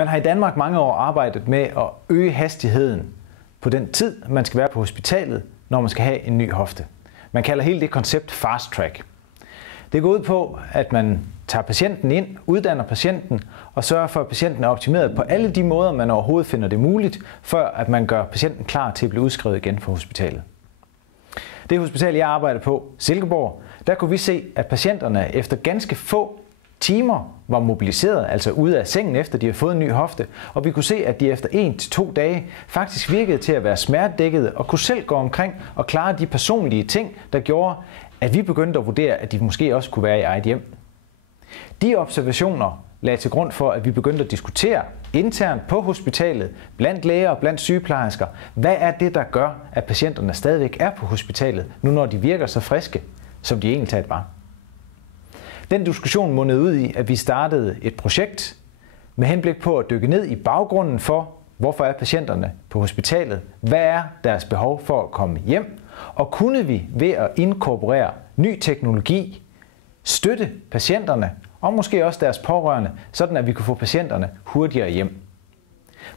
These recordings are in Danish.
Man har i Danmark mange år arbejdet med at øge hastigheden på den tid, man skal være på hospitalet, når man skal have en ny hofte. Man kalder hele det koncept fast track. Det går ud på, at man tager patienten ind, uddanner patienten og sørger for, at patienten er optimeret på alle de måder, man overhovedet finder det muligt, før at man gør patienten klar til at blive udskrevet igen fra hospitalet. Det hospital, jeg arbejder på, Silkeborg, der kunne vi se, at patienterne efter ganske få timer var mobiliseret, altså ude af sengen efter de har fået en ny hofte, og vi kunne se, at de efter 1 til 2 dage faktisk virkede til at være smertedækkede og kunne selv gå omkring og klare de personlige ting, der gjorde, at vi begyndte at vurdere, at de måske også kunne være i eget hjem. De observationer lagde til grund for, at vi begyndte at diskutere internt på hospitalet, blandt læger og blandt sygeplejersker, hvad er det, der gør, at patienterne stadigvæk er på hospitalet, nu når de virker så friske, som de egentlig talt var. Den diskussion mundede ud i, at vi startede et projekt med henblik på at dykke ned i baggrunden for, hvorfor er patienterne på hospitalet, hvad er deres behov for at komme hjem, og kunne vi ved at inkorporere ny teknologi støtte patienterne og måske også deres pårørende, sådan at vi kunne få patienterne hurtigere hjem.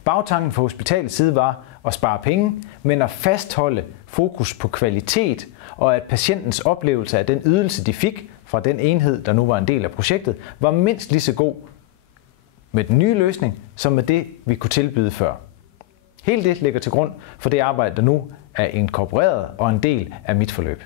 Bagtanken fra hospitalets side var at spare penge, men at fastholde fokus på kvalitet, og at patientens oplevelse af den ydelse, de fik fra den enhed, der nu var en del af projektet, var mindst lige så god med den nye løsning, som med det, vi kunne tilbyde før. Hele det ligger til grund for det arbejde, der nu er inkorporeret og en del af mit forløb.